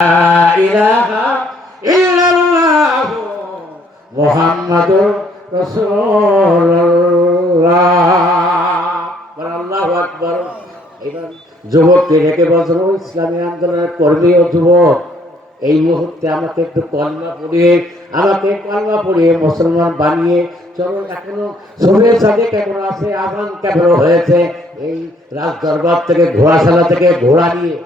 ইলাহা ইল্লাল্লাহ মুহাম্মাদুর রাসূলুল্লাহ। আল্লাহু আকবার। এবার যুবককে ডেকে বলছিল, ইসলামী আন্দোলনের কর্মী ও যুবক, এই মুহূর্তে আমাকে একটু কলমা পড়িয়ে মুসলমান বানিয়ে চলো। এখনো সুবে সাদেক এখনো আছে, আজান কেবল হয়েছে। এই রাজ দরবার থেকে ঘোড়াশালা থেকে ঘোড়া নিয়ে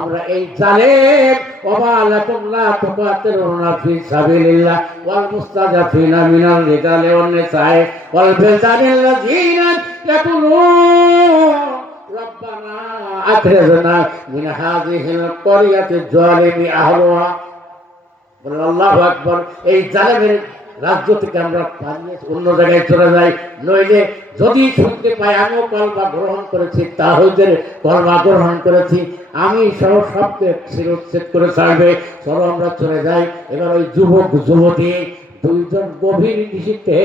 আমরা এই জালেম ওয়ালাকুম লা তুকাতিলুনা ফি সাবিলিল্লাহ ওয়াল মুস্তাজাফিনা মিনাল রিজালি ওয়ান নিসাই ওয়াল বিলদানিল্লাযিনা ইয়াকুলুন রব্বানা আখরিজনা মিন হাযিহিল ক্বরিয়াতিজ জালিমি আহলুহা। আল্লাহু আকবার। এই জালেমের রাজ্য থেকে আমরা পালিয়ে অন্য জায়গায় চলে যাই, নইলে যদি শুনতে পাই আমিও কলমা গ্রহণ করেছি, তাওহীদের কলমা গ্রহণ করেছি, আমি সহ সবকে শিরোচ্ছেদ করে ছাড়বে। চলো আমরা চলে যাই। এবার ওই যুবক যুবতী দুইজন গভীর নিশীথে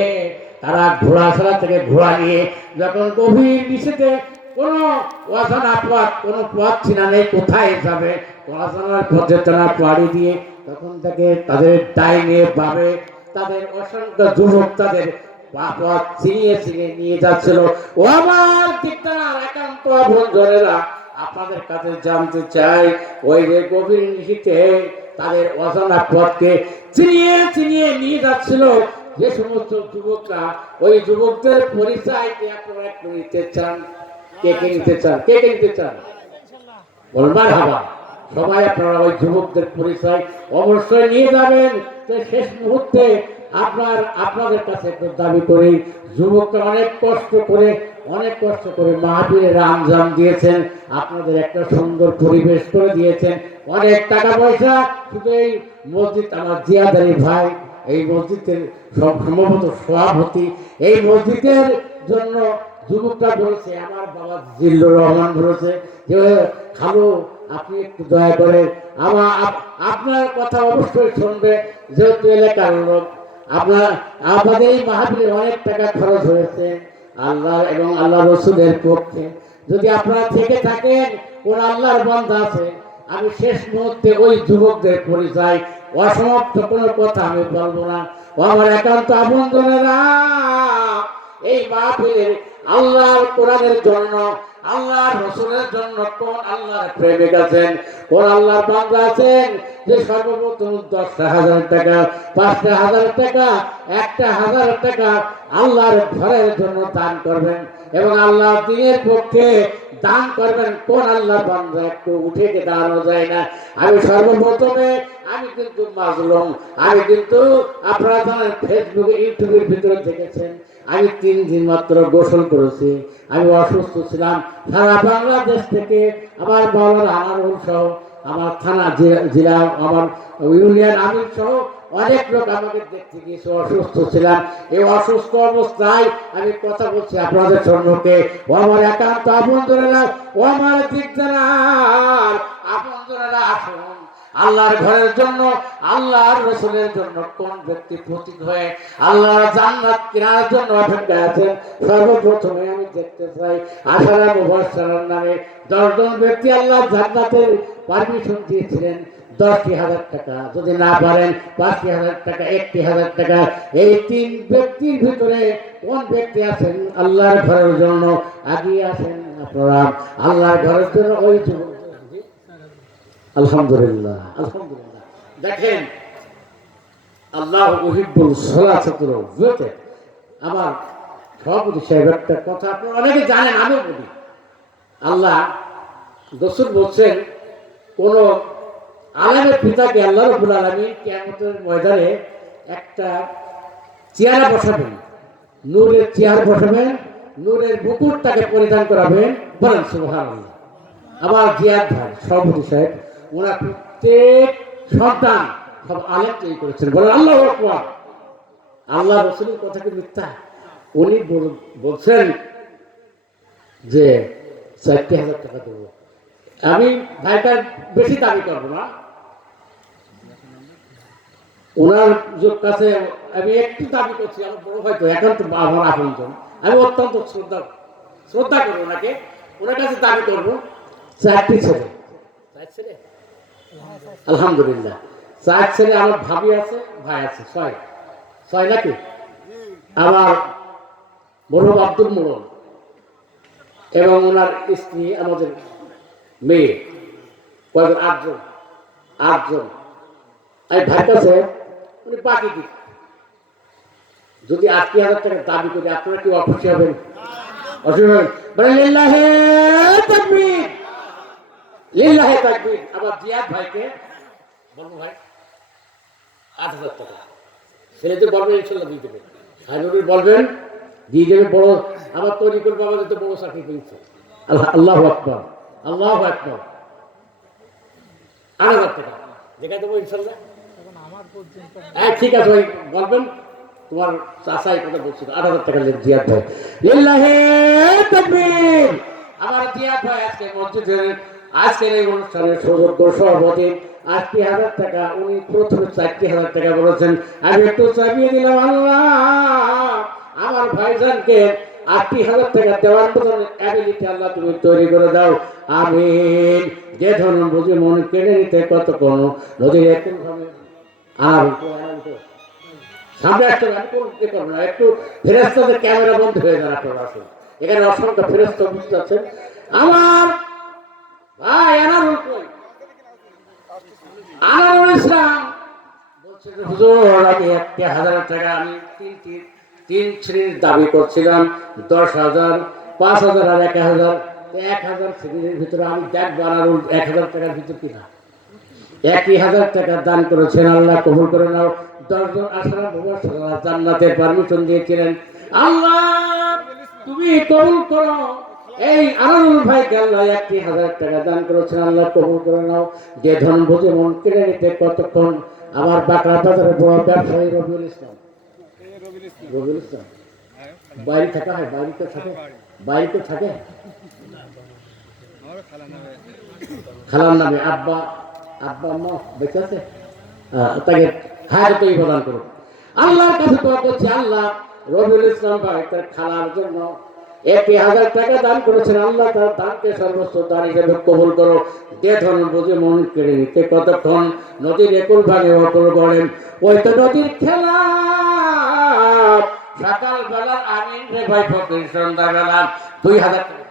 তারা ঘোড়াশালা থেকে ঘোড়া নিয়ে যখন গভীর নিশীথে কোনো অজানা পথ, কোনো পথ চিনা নেই, কোথায় যাবে, অজানার পথে তারা পাড়ি দিয়ে তখন থেকে তাদের ডাইনে বামে তাদের অসংখ্য যুবক তাদের পথ চিনিয়ে নিয়ে যাচ্ছিল। ও আমার দিকটার একান্ত বন্ধুরা, আপনাদের কাছে জানতে চাই, ওই যে গভীর নিশীথে তাদের অজানা পথকে চিনিয়ে নিয়ে যাচ্ছিল যে সমস্ত যুবকরা, ওই যুবকদের পরিচয় কি আপনারা একটু নিতে চান? কে নিতে চান বলবার হাবা। সবাই আপনারা ওই যুবকদের পরিচয় অবশ্যই নিয়ে যাবেন। শেষ মুহূর্তে আপনাদের কাছে একটু দাবি করি, যুবকরা অনেক কষ্ট করে মাহফিলের আঞ্জাম দিয়েছেন, আপনাদের একটা সুন্দর পরিবেশ করে দিয়েছেন, অনেক টাকা পয়সা। শুধু এই মসজিদ, আমার জিয়াদ আলী ভাই এই মসজিদের সম্ভবত সভাপতি, এই মসজিদের জন্য যুবকরা বলেছে, আমার বাবা জিল্লুর রহমান বলেছে যে খালু আপনি একটু দয়া করে আপনার কথা অবশ্যই শুনবে, যেহেতু এলাকার লোক। আমাদের এই মাহফিলে অনেক টাকা খরচ হয়েছে আল্লাহ এবং আল্লাহ রসুলের পক্ষে। যদি আপনারা থেকে থাকেন, কোন আল্লাহর বান্দা আছে, আমি শেষ মুহূর্তে ওই যুবকদের পরিচয় অসমাপ্ত কোনো কথা আমি বলবো না। আমার একান্ত আপনজনেরা, এই মাহফিলের আল্লাহর কোরআনের জন্য, আল্লাহর রসুলের জন্য কোন আল্লাহর প্রেমিক আছেন, কোন আল্লাহর বান্দা আছেন যে সর্বপ্রথম 10,000 টাকা, 5,000 টাকা, 1,000 টাকা আল্লাহর ঘরের জন্য দান করবেন এবং আল্লাহ দ্বীনের পক্ষে দান করবেন? কোন আল্লাহর বান্দা একটু উঠে দাঁড়ানো যায় না? আমি সর্বপ্রথমে আমি কিন্তু মাজলুম, আমি কিন্তু আপনারা জানেন ফেসবুকে ইউটিউবের ভিতরে দেখেছেন, আমি 3 দিন মাত্র গোসল করেছি। আমি অসুস্থ ছিলাম। সারা বাংলাদেশ থেকে আমার বাবার আনারুল সহ, আমার থানা জেলা, আমার ইউনিয়ন আমির সহ অনেক লোক আমাকে দেখতে গিয়েছে। অসুস্থ ছিলাম। এই অসুস্থ অবস্থায় আমি কথা বলছি আপনাদের সম্মুখে। ও আমার একান্ত আপনজনেরা, ও আমার দিকদার আপনজনেরা, আসুন আল্লাহর ঘরের জন্য, আল্লাহর রসুলের জন্য কোন ব্যক্তি প্রতীক হয়ে আল্লাহর জান্নাত কেনার জন্য অপেক্ষা আছেন? সর্বপ্রথমে আমি দেখতে চাই আশারা মুবাশশারার নামে 10 জন ব্যক্তি আল্লাহ জান্নাতের পারমিশন দিয়েছিলেন 10,000 টাকা, যদি না পারেন 5,000 টাকা, 1,000 টাকা। এই 3 ব্যক্তির ভিতরে কোন ব্যক্তি আছেন আল্লাহর ঘরের জন্য? আগিয়ে আসেন আপনারা আল্লাহর ঘরের জন্য। ওই আলহামদুলিল্লাহ, আলহামদুলিল্লাহ। দেখেন, আল্লাহ উহিব্বুল সালাসাতুল ওয়াতে। আমার সভাপতি সাহেব একটা কথা আপনারা অনেকে জানেন, আমিও বলি। আল্লাহ রাসূল বলছেন, কোন আলেমের পিতাকে আল্লাহ রাব্বুল আলামিন কিয়ামতের ময়দানে একটা চেয়ার বসাবেন, নূরের চেয়ার বসাবেন, নূরের মুকুট তাকে পরিধান করাবেন। বলেন সুবহানাল্লাহ। আমার জিয়াদ ভাই সভাপতি সাহেব, ওনার প্রত্যেক সন্তান সব আলেম তৈরি করেছেন। বলেন আল্লাহু আকবার। আল্লাহ রাসূলের কথা কি মিথ্যা? উনি বলছেন যে 4,000 টাকা দেবো। আমি ভাইটার বেশি দাবি করবো না, ওনার কাছে আমি একটু দাবি করছি। আমার বড় ভাই তো, এখন তো আমার আপনজন, আমি অত্যন্ত শ্রদ্ধা করি ওনাকে। ওনার কাছে দাবি করবো 4টি ছেলে। আলহামদুলিল্লাহ, 4 ছেলে। আমার ভাবি আছে, ভাই আছে, 6 নাকি? আমার বড় আব্দুল মোড়ল এবং ওনার স্ত্রী, আমাদের মেয়ে, কয়জন? 8 জন। আমি ভাই কাছে উনি বাকি দিক, যদি 80,000 টাকা দাবি করি আপনারা কি অখুশি হবেন? অসুবিধা হবেন? বলেন লিল্লাহে তাকবীর, লিল্লাহে তাকবীর। আবার জিয়াদ ভাইকে বলবো, ভাই 8,000 টাকা ছেলেদের বলবেন, ইনশাল্লাহ দিয়ে দেবেন। হাইনুরুল বলবেন, দিয়ে দেবে। বড় আমার তৈরি করবো, আমাদের তো বড় চাকরি পেয়েছে। আল্লাহু আকবার, আল্লাহু আকবার। 8,000 টাকা যেখানে দেবো ইনশাল্লাহ। হ্যাঁ ঠিক আছে ভাই, বলবেন। তোমার চাষাই কথা বলছিল, 8,000 টাকা জিয়াদ ভাই। লিল্লাহে তাকবীর। আমার জিয়াদ ভাই আজকে মসজিদের আজকের এই অনুষ্ঠানের সুযোগ্য সভাপতি। 80,000 টাকা উনি প্রথমে 40,000 টাকা বলেছেন। আমি একটু চাপিয়ে দিলাম, আল্লাহ আমার ভাইজানকে 80,000 টাকা দেওয়ার মতন অ্যাবিলিটি আল্লাহ তুমি তৈরি করে দাও, আমিন। যে ধরুন বুঝি মন কেড়ে নিতে কতক্ষণ নদীর একটু আর সামনে আসতে করবো না, একটু ফেরেস্তাদের ক্যামেরা বন্ধ হয়ে যান। আপনারা আসুন, এখানে অসংখ্য ফেরেস্তা বুঝতে আছেন। আমার ভাই আনারুল ইসলাম বলছেন, হুজুর আমি 1,000 টাকা, আমি তিন শ্রেণীর দাবি করছিলাম, 10,000, 5,000 আর 1,000। 1,000 শ্রেণীর ভিতরে আমি দেখবো আনারুল 1,000 টাকার ভিতর কিনা। 1,000 টাকা দান করেছেন, আল্লাহ কবুল করে নাও। 10 জন আশরাফ মুবাশশিরা জান্নাতের পারমিশন দিয়েছিলেন, আল্লাহ তুমি কবুল করো। এই আনারুল ভাইকে আল্লাহ 1,000 টাকা দান করেছেন, আল্লাহ কবুল করে নাও। যে ধন বুঝে মন কেড়ে নিতে কতক্ষণ। আমার বাকরা বাজারে বড় ব্যবসায়ী রবিউল ইসলাম, বাইরে থাকা হয়, বাড়িতে থাকে খালার নামে। আব্বা আম্মা বেঁচে আছে, তাকে হায়াতই প্রদান করুন। আল্লাহর কাছে দোয়া করছি, আল্লাহ রবিউল ইসলাম ভাই তার খালার জন্য 1,000 টাকা দান করেছেন, আল্লাহ তার দানকে সর্বোচ্চ দান হিসেবে কবুল করো। যে ধরুন বুঝে মন কেড়ে নিতে কতক্ষণ নদীর একুল ভাগে অকুল গড়েন। ওই তো নদীর খেলা, সকাল বেলা আমিন রে ভাই ফকির, সন্ধ্যা বেলা 2,000 টাকা।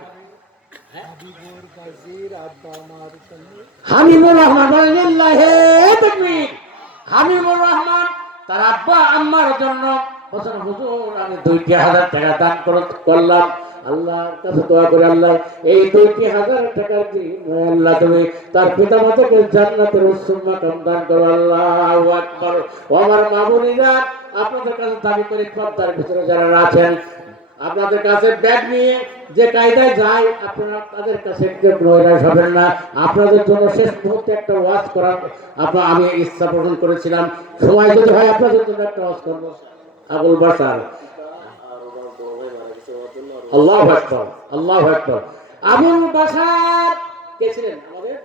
হামিমুর রহমান, লিল্লাহে তাকবীর। হামিমুর রহমান তার আব্বা আম্মার জন্য বলেন, হুজুর আমি 2,000 টাকা দান করলাম। আল্লাহর কাছে দোয়া করে, আল্লাহ এই 2,000 টাকা দিয়ে আল্লাহ তুমি তার পিতা মাতাকে জান্নাতের উচ্চ মাকাম দান করো। আল্লাহু আকবার। ও আমার মা বোনেরা, আপনাদের কাছে দাবি করে পর্দার ভিতরে যারা আছেন, আপনাদের কাছে ব্যাগ নিয়ে যে কায়দায় যায়, আপনারা তাদের কাছে নৈরাশ হবেন না। আপনাদের জন্য শেষ মুহূর্তে একটা ওয়াজ করার আমি ইচ্ছা পোষণ করেছিলাম। সময় যদি হয় আপনাদের জন্য একটা ওয়াজ করবো। আবুল বাশার, আল্লাহু আকবার, আল্লাহু আকবার। আবুল বাশার কে ছিলেন? আমাদের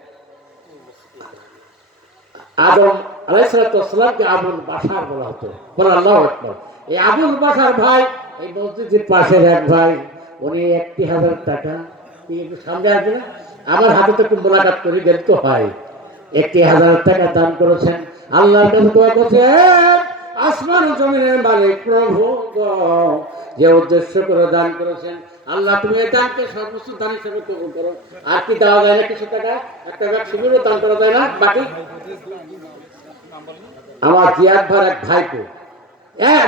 আদম আলাইহিস সালামকে আবুল বাশার বলা হতো। বলেন আল্লাহু আকবার। এই আবুল বাশার ভাই, এই মসজিদের পাশের এক ভাই, উনি 1,000 টাকা সামনে আসবে না, আমার হাতে তো একটু মোলাকাত করি গেল তো হয়। 1,000 টাকা দান করেছেন, আল্লাহর কাছে দোয়া করছেন, আসমান জমিনের মালিক প্রভু যে উদ্দেশ্য করে দান করেছেন, আল্লাহ তুমি এই দানকে সর্বোচ্চ দান হিসেবে কবুল করো। আর কি দেওয়া যায় না? কিছু টাকা একটা ব্যাগ শিবিরও দান করা যায় না? বাকি আমার জিয়াদ ভাই এক ভাইকে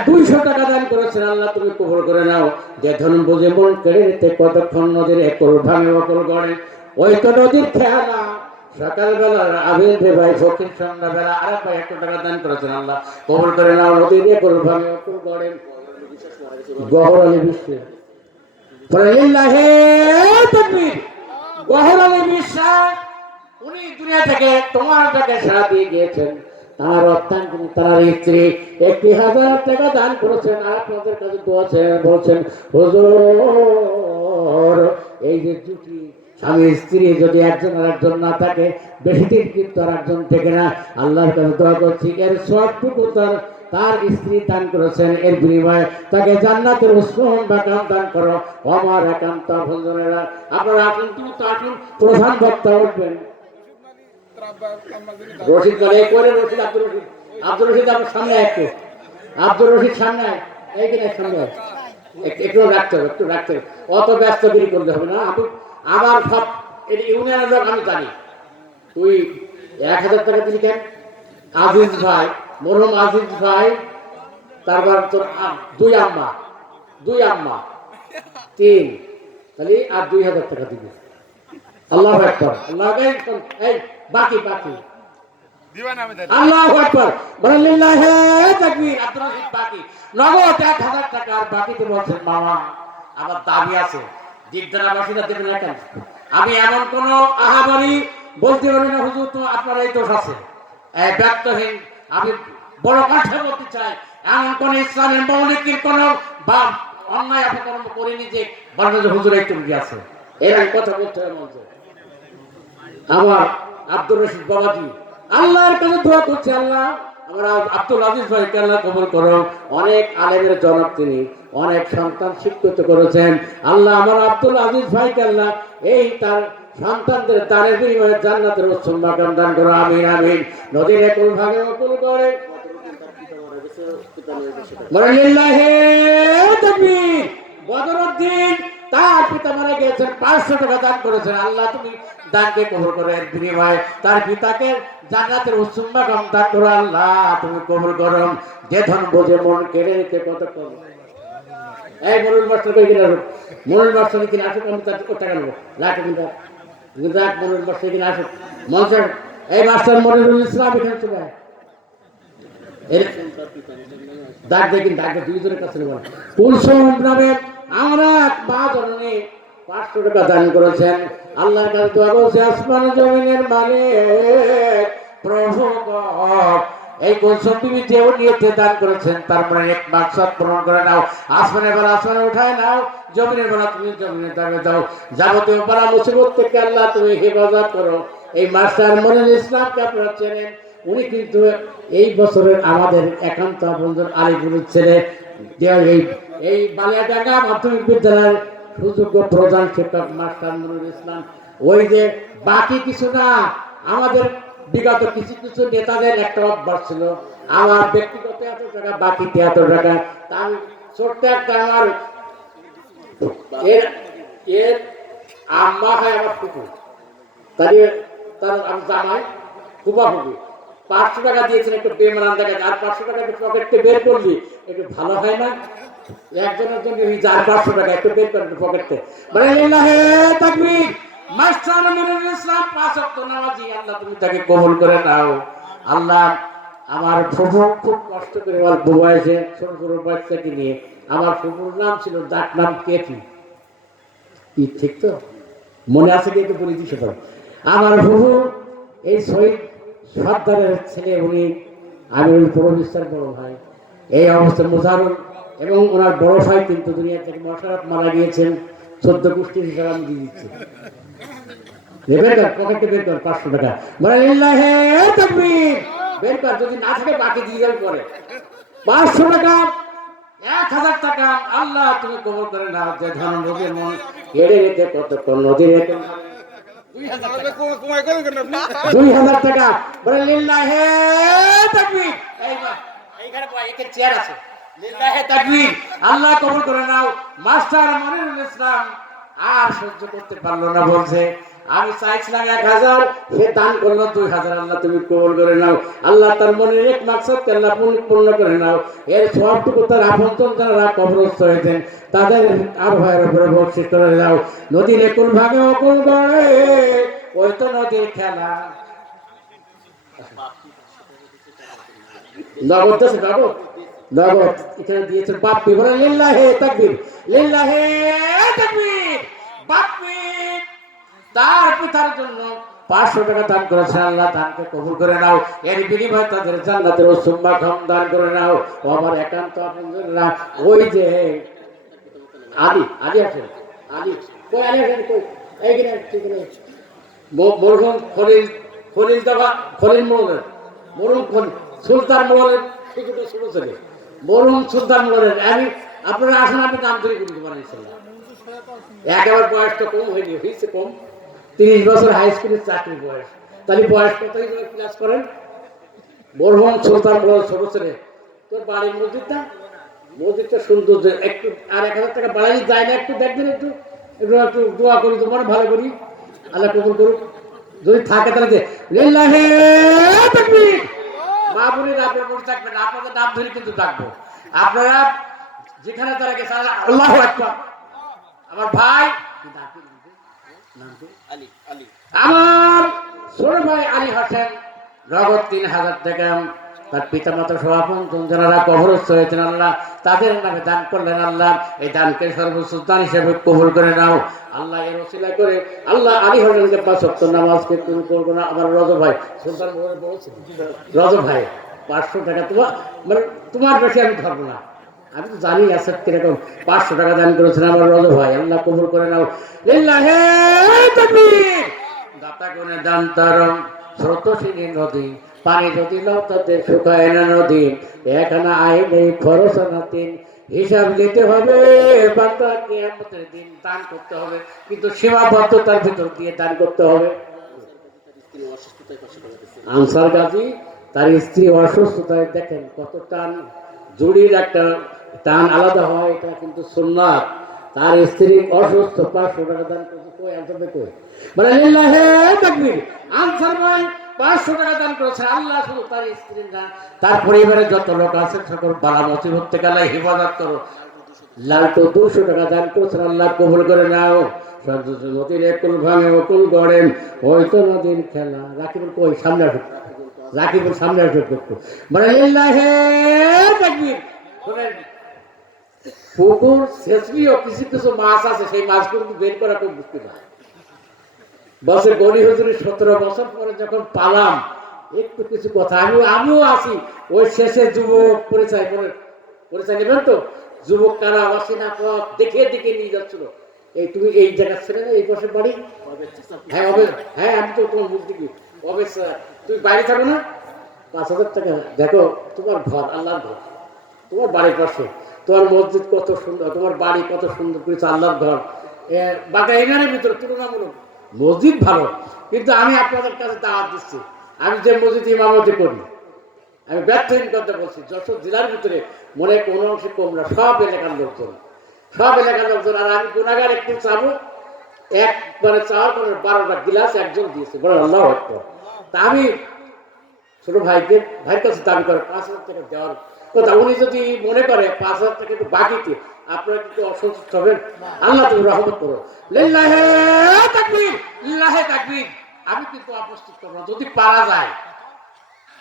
200 টাকা দান করেছেন, আল্লাহ তুমি কবুল করে নাও। যে ধন বুঝে মন কেড়ে নিতে কতক্ষণ নদীর একল ভাঙে অকল গড়ে। ওই তো নদীর খেলা, সকালবেলা আবির রে ভাই ফকির, সন্ধ্যাবেলা আর ভাই 100 টাকা দান করেছেন, আল্লাহ কবুল করে নাও। নদীর একল ভাঙে অকল গড়ে। গহর আলী বিশ্বাস, লিল্লাহে তাকবীর। গহর আলী বিশ্বাস উনি দুনিয়া থেকে তোমার টাকা সারা দিয়ে গিয়েছেন। তার অর্থাঙ্গিনী, তার স্ত্রী 1,000 টাকা দান করেছেন। আর আপনাদের কাছে বলছেন, হুজুর এই যে জুটি স্বামী স্ত্রী যদি একজন আর একজন না থাকে, বেশি দিন কিন্তু আর একজন থেকে না। আল্লাহর কাছে দোয়া করছি, এর সবটুকু তার স্ত্রী দান করেছেন, এর বিনিময়ে তাকে জান্নাতের উসমান বাগান দান করো। আমার একান্ত আপনজনেরা, আপনারা আসুন, তুমি তো আসুন, প্রধান বক্তা উঠবেন। রশিদ বলে করে রশিদ আব্দুর রশিদ আমার সামনে একটু আব্দুর রশিদ সামনে এইখানে সামনে একটু রাখতে হবে একটু রাখতে হবে অত ব্যস্তগিরি করতে হবে না আমি আমার সব ইউনিয়নের লোক আমি জানি তুই 1000 টাকা দিলি কেন আজিজ ভাই মরহুম আজিজ ভাই তারপর তোর দুই আম্মা 3 তাহলে আর 2000 টাকা দিবি আল্লাহু আকবার এই বাকি দিবেন আমি দেব আল্লাহু আকবার বলেন লিল্লাহি তাকবীর আব্দুল রশিদ বাকি নগদ 1000 টাকা আর বাকিতে বলছেন মামা আমার দাবি আছে দিকদারাবাসীরা দেবেন না কেন আমি এমন কোন আহাবারি বলতে পারি না হুজুর তো আপনার এই দোষ আছে এই ব্যক্তহীন আমি বড় কথা বলতে চাই এমন কোন ইসলামের মৌলিকের কোন বা অন্যায় অপকর্ম করিনি যে বলবে হুজুর এই তুমি আছে এরকম কথা বলতে হয় মঞ্চে আমার আব্দুর রশিদ বাবাজি আল্লাহর কাছে দোয়া করছে আল্লাহ আমরা আব্দুল আজিজ ভাইকে আল্লাহ কবুল করো অনেক আলেমের জনক তিনি অনেক সন্তান শিক্ষিত করেছেন আল্লাহ আমার আব্দুল আজিজ ভাইকে আল্লাহ এই তার সন্তানদের তারের বিনিময়ে জান্নাতের উচ্চম মাকাম দান করো আমিন আমিন নদীর একুল ভাগে অকুল করে লিল্লাহি তাকবীর বদরুদ্দিন তার পিতা মারা গেছেন 500 টাকা দান করেছেন আল্লাহ তুমি দানকে কবুল করো এর বিনিময়ে তার পিতাকে জান্নাতের উচ্চম মাকাম দান করো আল্লাহ তুমি কবুল করো যে ধন বোঝে মন কেড়ে রেখে কত করো এই মনুল মাস্টার কই কিনা মনুল মাস্টার কিনা আসুক আমি তার টাকা নেবো লাখ কিন্তু রাখ মনুল মাস্টার কিনা আসুক মনসার এই মাস্টার মনিরুল ইসলাম এখানে চলে ডাক দেখেন ডাক দুইজনের কাছে নেব কুলসুম নামে আমরা মা জননী 500 টাকা দান করেছেন আল্লাহর কাছে দোয়া করছি আসমান জমিনের মালিক প্রভু এই কুলসুম বিবি যেও নিয়তে দান করেছেন তার মানে এক মাকসাদ পূরণ করে নাও আসমানের বেলা আসমানে উঠায় নাও জমিনের বেলা তুমি জমিনের দামে দাও যাবতীয় বালা মুসিবত থেকে আল্লাহ তুমি হেফাজত করো এই মাস্টার মনিরুল ইসলামকে আপনারা চেনেন উনি কিন্তু এই বছরের আমাদের একান্ত বন্ধুর আলিপুরের ছেলে এই বালিয়াডাঙ্গা মাধ্যমিক বিদ্যালয়ের সুযোগ্য প্রধান শিক্ষক মাস্টার মনিরুল ইসলাম ওই যে বাকি কিছু না আমাদের বিগত কিছু নেতাদের একটা অভ্যাস ছিল আমার ব্যক্তিগত এত টাকা বাকিতে এত টাকা তার ছোট্ট একটা আমার এর আম্মা হয় আমার কুকুর তার জামাই কুবা হবে 500 টাকা দিয়েছেন একটু বেমানান দেখা আর 500 টাকা একটু পকেটে বের করলি একটু ভালো হয় না একজনের জন্য 500 টাকা একটু বের করে পকেটে মানে লিল্লাহি তাকবীর মাস্টার মনিরুল ইসলাম 5 ওয়াক্ত নামাজি আল্লাহ তুমি তাকে কবুল করে নাও আল্লাহ আমার ফুফু খুব কষ্ট করে অল্প বয়সে ছোট ছোট বাচ্চাকে নিয়ে আমার ফুফুর নাম ছিল ডাক নাম কেটি কি ঠিক তো মনে আছে কি একটু বলে দিতে পারো আমার ফুফু এই শহীদ সর্দারের ছেলে উনি আমিরুল প্রবিস্তার বড় ভাই এই অবস্থা মোজারুল এবং ওনার বড় ভাই কিন্তু দুনিয়া থেকে মশারত মারা গিয়েছেন 14 গোষ্ঠী হিসাবে আমি দিয়ে দিচ্ছি বের কর পকেটে বের কর 500 টাকা বলে লিল্লাহি তাকবীর বের কর যদি না থাকে বাকি দিয়ে গেল পরে 500 টাকা 1000 টাকা আল্লাহ তুমি কবুল করে নাও যে ধন রোগের মন কেড়ে রেখে কতক্ষণ নদীর রেখে 2000 টাকা বলে লিল্লাহি তাকবীর এইখানে একে চেয়ার আছে লিল্লাহি তাকবীর আল্লাহ কবুল করে নাও মাস্টার মনিরুল ইসলাম আর সহ্য করতে পারলো না বলছে আমি চাইছিলাম 1000 সে দান করলো 2000 আল্লাহ তুমি কবুল করে নাও আল্লাহ তার মনের এক মাকসাদকে আল্লাহ পূর্ণ করে নাও এর সবটুকু তার আপনজন যারা কবরস্থ হয়েছেন তাদের আর ভাইয়ের উপরে বকশিশ করে দাও নদীর একুল ভাগে অকুল গড়ে ওই তো নদীর খেলা নগদ আছে নগদ এখানে দিয়েছে বাপ বিবরণ লিল্লাহি তাকবীর বাপি তার পিতার জন্য 500 টাকা দান করেছেন আল্লাহ দানকে কবুল করে নাও এর বিনিময়ে তাদের জান্নাতের উচ্চম মাকাম দান করে নাও আমার একান্ত আপনারা ওই যে আলী আছে আলী কই আলী আছে কই এইখানে ঠিক আছে মরহুম খলিল দাবা খলিল মরহুম সুলতান মোড়ের ছোট ছেলে মরহুম সুলতান মোড়ের আমি আপনারা আসেন আপনি নাম ধরে করতে পারেন একেবারে বয়সটা কম হয়নি হয়েছে কম 30 বছর হাই স্কুলের চাকরি বয়স তাহলে বয়স কতই ক্লাস করেন? মরহুম সুলতান বড় ছোট ছেলে, তোর বাড়ির মসজিদটা সুন্দর, একটু আর 1,000 টাকা বাড়াই যায় না, একটু দেখবেন, একটু একটু একটু দোয়া করি, তোমার ভালো করি, আল্লাহ কবুল করুক। যদি থাকে তাহলে যে লিল্লাহি তাকবীর। মা বোনেরা আপনারা বসে থাকবেন, আপনাদের নাম ধরে কিন্তু ডাকবো। আপনারা যেখানে তারা গেছে আল্লাহু আকবার। আমার ভাই আমার ছোট ভাই আলী হোসেন নগদ 3,000 টাকা তার পিতা মাতা সমাপন যারা কবরস্থ হয়েছেন, আল্লাহ তাদের নামে দান করলেন। আল্লাহ এই দানকে সর্বোচ্চ দান হিসেবে কবুল করে নাও আল্লাহ। এর ওসিলা করে আল্লাহ আলী হোসেনকে 5 ওয়াক্ত নামাজকে তুমি করবো না। আমার রজব ভাই সুলতান রজব ভাই 500 টাকা তোমার, মানে তোমার বেশি আমি ধরবো না, আমি তো জানি আছে কিরকম, 500 টাকা দান করেছেন আমার রজব ভাই, আল্লাহ কবুল করে নাও। লিল্লাহি তাকবীর। দাতা গুণে দান তারম স্রোতসিনী নদী, পানি যদি লতাতে শুকায় না নদী, এখানে আইনে খরচ নাতিন, হিসাব দিতে হবে বান্দা কিয়ামতের দিন। দান করতে হবে কিন্তু সীমাবদ্ধতার ভিতর দিয়ে দান করতে হবে। আনসার গাজী তার স্ত্রী অসুস্থতায় দেখেন কত টান, জুড়ির একটা টান আলাদা হয়, এটা কিন্তু সুন্নাত। তার স্ত্রী অসুস্থ, 500 টাকা দান করছে, কই আনসার ভাই কই? মানে লিল্লাহি তাকবীর। আনসার ভাই 500 টাকা দান করেছে। আল্লাহ শুধু তার স্ত্রী না, তার পরিবারের যত লোক আছে সকল বালা মুসিবত থেকে আল্লাহ হেফাজত করো। লালটু 200 টাকা দান করেছেন, আল্লাহ কবুল করে নাও। নদীর একুল ভাঙে অকুল গড়েন, ওই তো নদীর খেলা। রাকিবুল কই? সামনে আসুক, রাকিবুল সামনে আসুক একটু। মানে লিল্লাহি তাকবীর। পুকুর শেষরিও কিছু কিছু মাছ আছে, সেই মাছগুলো বের করা খুব মুশকিল হয়। বছর গনি হুজুরের 17 বছর পরে যখন পালাম, একটু কিছু কথা আমিও আছি ওই শেষে যুবক পরিচয় নেবেন তো, যুবক কারা অসীনা পথ দেখে দেখে নিয়ে যাচ্ছিল। এই তুমি এই জায়গা ছেড়ে না, এই পাশে বাড়ি। হ্যাঁ হ্যাঁ আমি তো তোমার বুঝতে কি অবশ্যই তুমি বাইরে থাকো না, 5,000 টাকা দেখো, তোমার ঘর আল্লাহর ঘর, তোমার বাড়ির পাশে, তোমার মসজিদ কত সুন্দর, তোমার বাড়ি কত সুন্দর করেছে, আল্লাহর ঘর। বাগা এখানের ভিতরে তুলনামূলক মসজিদ ভালো, কিন্তু আমি আপনাদের কাছে দাওয়াত দিচ্ছি, আমি যে মসজিদ ইমামতি করি, আমি ব্যর্থহীন কথা বলছি, যশোর জেলার ভিতরে মনে কোনো অংশে কম না, সব এলাকার লোকজন, সব এলাকার লোকজন। আর আমি গুণাগার একটু চাবো, একবারে চাওয়ার পরে 12টা গিলাস একজন দিয়েছে, বড় আল্লাহু আকবার। তা আমি ছোট ভাইয়ের কাছে দাবি করে 5,000 টাকা দেওয়ার কথা। উনি যদি মনে করে 5,000 টাকা একটু বাকিতে, আপনারা কিন্তু অসন্তুষ্ট হবেন, আল্লাহ তুমি রহমত করো। লিল্লাহি তাকবীর, লিল্লাহি তাকবীর। আমি কিন্তু অপ্রস্তুত করবো না, যদি পারা যায়।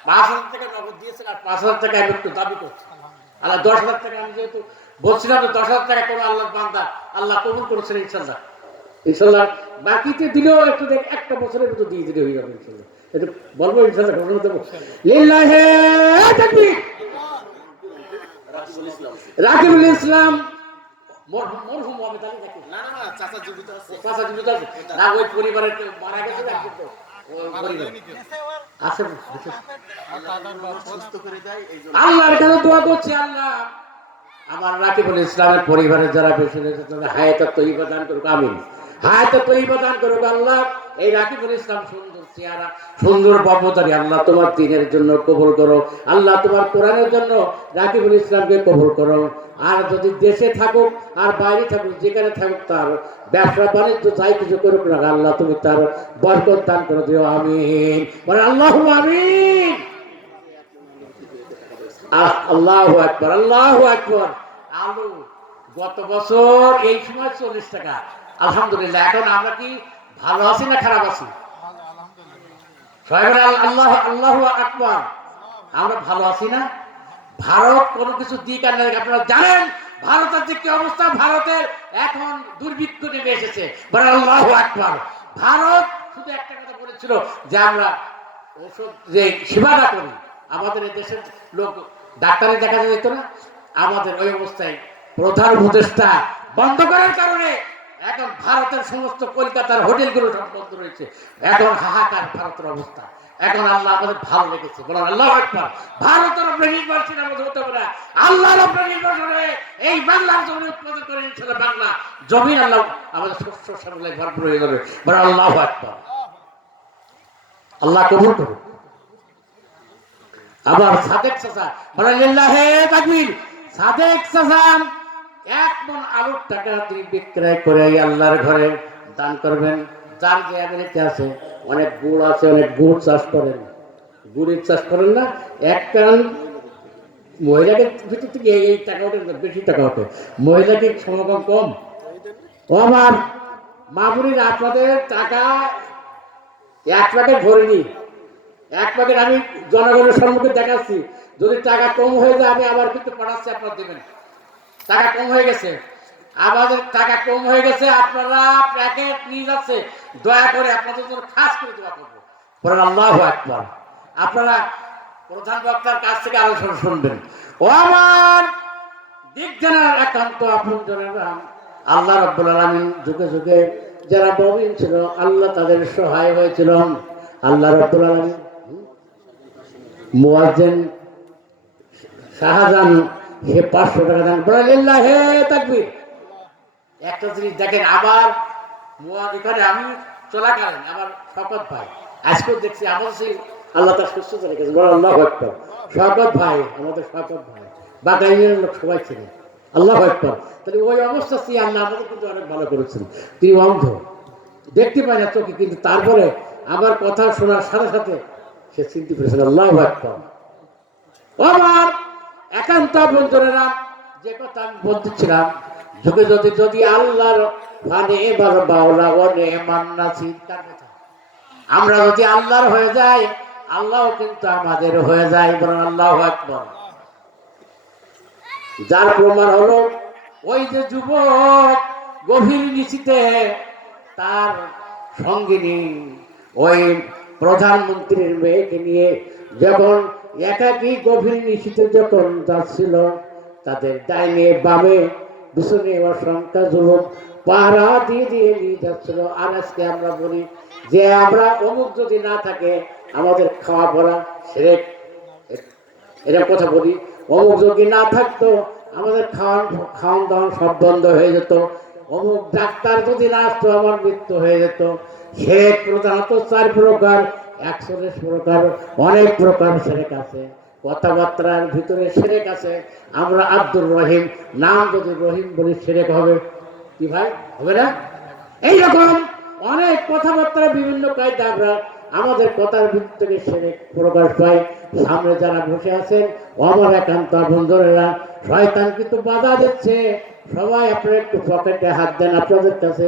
5,000 টাকা নগদ দিয়েছেন, আর 5,000 টাকা আমি একটু দাবি করছি। আল্লাহ 10,000 টাকা আমি যেহেতু বলছিলাম, 10,000 টাকা কোনো আল্লাহ বান্দা আল্লাহ কবুল করেছেন ইনশাল্লাহ। ইনশাল্লাহ বাকিতে দিলেও একটু দেখ, একটা বছরের ভিতর দিয়ে দিলে হয়ে যাবে ইনশাল্লাহ। একটু বলবো ইনশাল্লাহ, ঘটনা দেবো। লিল্লাহি তাকবীর। রাকিবুল ইসলাম মরহুম হবে তাহলে দেখো, না না চাচা জীবিত আছে, চাচা জীবিত আছে না, ওই পরিবারের কেউ মারা গেছে না, কিন্তু আল্লাহর কাছে দোয়া করছি, আল্লাহ আমার রাকিবুল ইসলামের পরিবারের যারা বেঁচে রয়েছে তাদের হায়াতে তৈবা দান করুক, আমিন। হায়াতে তৈবা দান করুক আল্লাহ। এই রাকিবুল ইসলাম সুন্দর চেহারা, সুন্দর বর্বতারি, আল্লাহ তোমার দিনের জন্য কবুল করো, আল্লাহ তোমার কোরআনের জন্য রাকিবুল ইসলামকে কবুল করো। আর যদি দেশে থাকুক আর বাইরে থাকুক, যেখানে থাকুক, তার ব্যবসা বাণিজ্য যাই কিছু করুক না, আল্লাহ তুমি তার বরকত দান করে দিও, আমিন। বলে আল্লাহু আমিন। আল্লাহু আকবার, আল্লাহু আকবার। আলু গত বছর এই সময় 40 টাকা, আলহামদুলিল্লাহ। এখন আমরা কি ভালো আছি না খারাপ আছি? আল্লাহ আল্লাহু আকবার। আমরা ভালো আছি না? ভারত কোনো কিছু দিক আর নাই, আপনারা জানেন ভারতের যে কি অবস্থা, ভারতের এখন দুর্ভিক্ষ নেমে এসেছে। বলে আল্লাহু আকবার। ভারত শুধু একটা কথা বলেছিল যে আমরা ওষুধ যে সেবাটা করি, আমাদের এই দেশের লোক ডাক্তারে দেখা যেত না, আমাদের ওই অবস্থায় প্রধান উপদেষ্টা বন্ধ করার কারণে এখন ভারতের সমস্ত কলকাতার হোটেলগুলো সব বন্ধ রয়েছে। এখন হাহাকার ভারতের অবস্থা। এখন আল্লাহ আমাদের ভালো লেগেছে, বলেন আল্লাহু আকবার। ভারতের উপরে নির্ভরশীল আমাদের হতে হবে না, আল্লাহর উপরে নির্ভরশীল হয়ে এই বাংলার জমি উৎপাদন করে ইনশাআল্লাহ বাংলা জমিন আল্লাহ আমাদের শস্য শ্যামলায় ভরপুর হয়ে যাবে, বলেন আল্লাহু আকবার। আল্লাহ কবুল করুন। আবার সাদেক চাচা বলেন লিল্লাহে তাকবীর। সাদেক চাচা 1 মণ আলুর টাকা দিয়ে বিক্রয় করে আল্লাহর ঘরে দান করবেন। যার যে এমনিতে আছে, অনেক গুড় আছে, অনেক গুড় চাষ করেন, গুড়ের চাষ করেন না, এক কারণ মহিলাদের ভিতর থেকে এই টাকা ওঠে, বেশি টাকা ওঠে, মহিলাদের সমাগম কম। ও আমার মামুনির আপনাদের টাকা 1 প্যাকেট ভরিনি, 1 প্যাকেট আমি জনগণের সম্মুখে দেখাচ্ছি। যদি টাকা কম হয়ে যায় আমি আবার কিন্তু পাঠাচ্ছি, আপনারা দেবেন। টাকা কম হয়ে গেছে, আমাদের টাকা কম হয়ে গেছে, আপনারা প্যাকেট নিয়ে যাচ্ছে, দয়া করে আপনাদের জন্য খাস করে দোয়া করবো। বলেন আল্লাহু আকবার। আপনারা প্রধান বক্তার কাছ থেকে আলোচনা শুনবেন। ও আমার দিক জানার একান্ত আপনজনেরা, আল্লাহ রাব্বুল আলামিন যুগে যুগে যারা মুমিন ছিল আল্লাহ তাদের সহায় হয়েছিল। আল্লাহ রাব্বুল আলামিন মুয়াজ্জিন শাহজাহান সে 500 টাকা দান করে। লিল্লাহে তাকবীর। একটা জিনিস দেখেন, আবার এখানে আমি চলাকালীন আমার শকত ভাই আজকেও দেখছি, আমার সেই আল্লাহ তার সুস্থতা রেখেছে, বড় আল্লাহু আকবার। শকত ভাই, আমাদের শকত ভাই বাগাইয়ের লোক সবাই ছিলেন, আল্লাহু আকবার। তাহলে ওই অবস্থা সেই আল্লাহ আমাদের কিন্তু অনেক ভালো করেছেন। তিনি অন্ধ, দেখতে পায় না চোখে, কিন্তু তারপরে আমার কথা শোনার সাথে সাথে সে চিনতে পেরেছেন, আল্লাহু আকবার। আমার একান্ত বন্ধুরা, যে কথা আমি বলতেছিলাম, যুগে যদি যদি আল্লাহর মানে এবার বাউলা ওনে মান্না চিন্তার কথা, আমরা যদি আল্লাহর হয়ে যাই, আল্লাহ কিন্তু আমাদের হয়ে যায়, বলেন আল্লাহু আকবার। যার প্রমাণ হলো ওই যে যুবক গভীর নিশীতে তার সঙ্গিনী ওই প্রধানমন্ত্রীর মেয়েকে নিয়ে যখন একাকী গভীর নিশীতে যখন যাচ্ছিল, তাদের ডাইনে বামে পিছনে অসংখ্য যুবক পাহারা দিয়ে দিয়ে নিয়ে যাচ্ছিল। আর আজকে আমরা বলি যে আমরা অমুক যদি না থাকে আমাদের খাওয়া পড়া সেরে, এরকম কথা বলি, অমুক যদি না থাকতো আমাদের খাওয়ান দাওয়ান সব বন্ধ হয়ে যেত, অমুক ডাক্তার যদি না আসতো আমার মৃত্যু হয়ে যেত। সেরেক প্রধানত 4 প্রকার, 140 প্রকার, অনেক প্রকার সেরেক আছে। কথাবার্তার ভিতরে সেরেক আছে। আমরা আব্দুর রহিম নাম যদি রহিম বলি সেরেক হবে কি ভাই? হবে না? এইরকম অনেক কথাবার্তা বিভিন্ন কায়দা আমরা আমাদের কথার ভিতর থেকে সেরেক প্রকাশ পায়। সামনে যারা বসে আছেন আমার একান্ত বন্ধুরা, শয়তান কিন্তু বাধা দিচ্ছে, সবাই আপনারা একটু পকেটে হাত দেন আপনাদের কাছে।